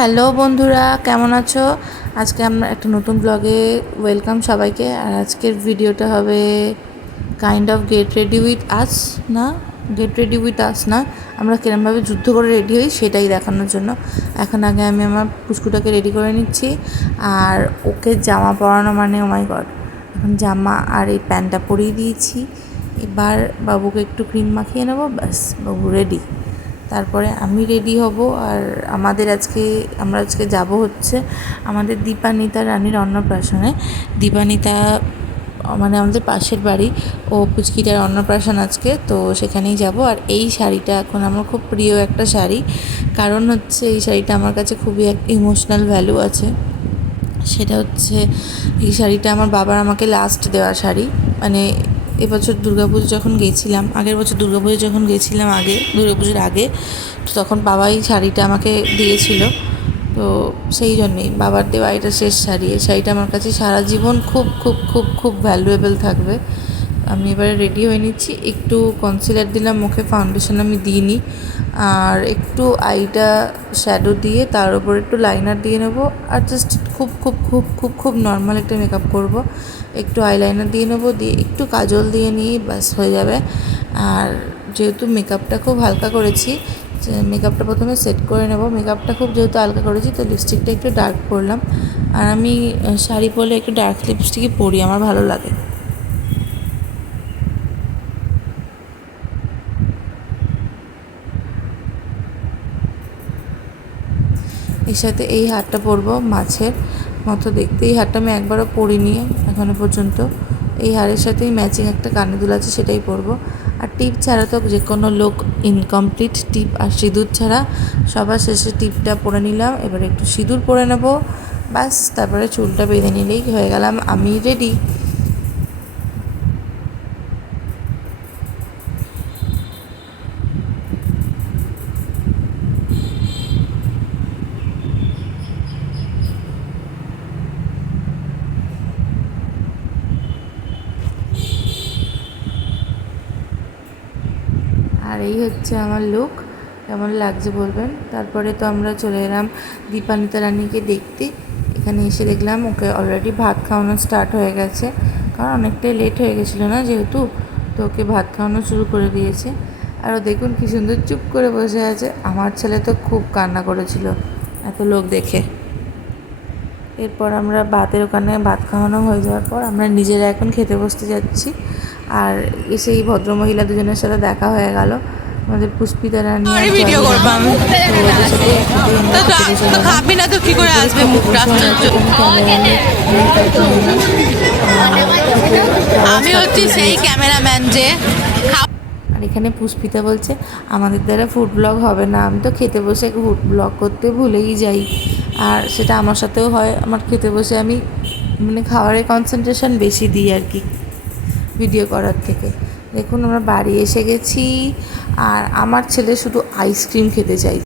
Hello বন্ধুরা, কেমন আছো? আজকে আমরা একটা নতুন ব্লগে ওয়েলকাম সবাইকে। আর আজকের ভিডিওটা হবে kind of get ready with us না, গেট রেডি উইথ আস না, আমরা কিরমভাবে যুদ্ধ করে রেডি হই সেটাই দেখানোর জন্য। এখন আগে আমি আমার পুচকুটাকে রেডি করে নিচ্ছি। আর ওকে জামা পরানো মানে ও মাই গড, এখন জামা আর এই প্যান্টটা পরিয়ে দিয়েছি। এবার বাবুকে একটু ক্রিম মাখিয়ে নেবো, ব্যাস বাবু রেডি। তারপরে আমি রেডি হব। আর আমরা আজকে যাব হচ্ছে আমাদের দীপানিতা রানীর অন্নপ্রাশনে। দীপানিতা মানে আমাদের পাশের বাড়ি, ও পুচকিটার অন্নপ্রাশন আজকে, তো সেখানেই যাব। আর এই শাড়িটা এখন আমার খুব প্রিয় একটা শাড়ি, কারণ হচ্ছে এই শাড়িটা আমার কাছে খুবই এক ইমোশনাল ভ্যালু আছে। সেটা হচ্ছে এই শাড়িটা আমার বাবার আমাকে লাস্ট দেওয়া শাড়ি। মানে এবছর দুর্গাপুজো যখন গেছিলাম, আগের বছর দুর্গাপুজো যখন গেছিলাম, দুর্গাপুজোর আগে, তো তখন বাবা এই শাড়িটা আমাকে দিয়েছিল। তো সেই জন্যেই বাবার দেওয়া এটা শেষ শাড়ি। এই শাড়িটা আমার কাছে সারা জীবন খুব খুব খুব খুব ভ্যালুয়েবল থাকবে। আমি এবারে রেডি হয়ে নিচ্ছি, একটু কনসিলার দিলাম মুখে, ফাউন্ডেশন আমি দিইনি। আর একটু আইটা শ্যাডো দিয়ে তার উপর একটু লাইনার দিয়ে নেবো। আর জাস্ট খুব খুব খুব খুব খুব নর্মাল একটা মেকআপ করব। একটু আইলাইনার দিয়ে নেবো, দিয়ে একটু কাজল দিয়ে নিয়ে ব্যাস হয়ে যাবে। আর যেহেতু মেকআপটা খুব হালকা করেছি, মেকআপটা প্রথমে সেট করে নেব। মেকআপটা খুব যেহেতু হালকা করেছি, তো লিপস্টিকটা একটু ডার্ক পরলাম। আর আমি শাড়ি পরলে একটু ডার্ক লিপস্টিকই পরি, আমার ভালো লাগে। এর সাথে এই হারটা পরবো, মাছের মতো দেখতে। এই হারটা আমি একবারও পরিনি এখনো পর্যন্ত। এই হারের সাথেই ম্যাচিং একটা কানে দুল আছে, সেটাই পরবো। আর টিপ ছাড়া তো যে কোনো লোক ইনকমপ্লিট। টিপ আর সিঁদুর ছাড়া সবার শেষে টিপটা পরে নিলাম। এবার একটু সিঁদুর পরে নেবো, ব্যাস। তারপরে চুলটা বেঁধে নিলেই হয়ে গেলাম আমি রেডি। আর এই হচ্ছে আমার লুক, কেমন লাগছে বলবেন। তারপরে তো আমরা চলে এলাম দীপানিতা রানীকে দেখতে। এখানে এসে দেখলাম ওকে অলরেডি ভাত খাওয়ানো স্টার্ট হয়ে গেছে, কারণ অনেকটাই লেট হয়ে গেছিলো না যেহেতু, তো ওকে ভাত খাওয়ানো শুরু করে দিয়েছে। আর ও দেখুন কী সুন্দর চুপ করে বসে আছে। আমার ছেলে তো খুব কান্না করেছিল এত লোক দেখে। এরপর আমরা ওখানে ভাত খাওয়ানো হয়ে যাওয়ার পর আমরা নিজেরা এখন খেতে বসতে যাচ্ছি। আর এসে এই ভদ্রমহিলা দুজনের সাথে দেখা হয়ে গেল, আমাদের পুষ্পিতা রানী আর ভিডিও করবো আমি। তো খাবি না তো কি করে আসবে মুখটা? আমি হচ্ছি সেই ক্যামেরাম্যান যে। আর এখানে পুষ্পিতা বলছে আমাদের দ্বারা ফুড ব্লগ হবে না। আমি তো খেতে বসে ফুড ব্লগ করতে ভুলেই যাই। আর সেটা আমার সাথেও হয়, আমার খেতে বসে আমি মানে খাবারের কনসেন্ট্রেশন বেশি দিই আর কি ভিডিও করার থেকে। দেখুন আমরা বাড়ি এসে গেছি, আর আমার ছেলে শুধু আইসক্রিম খেতে চাই।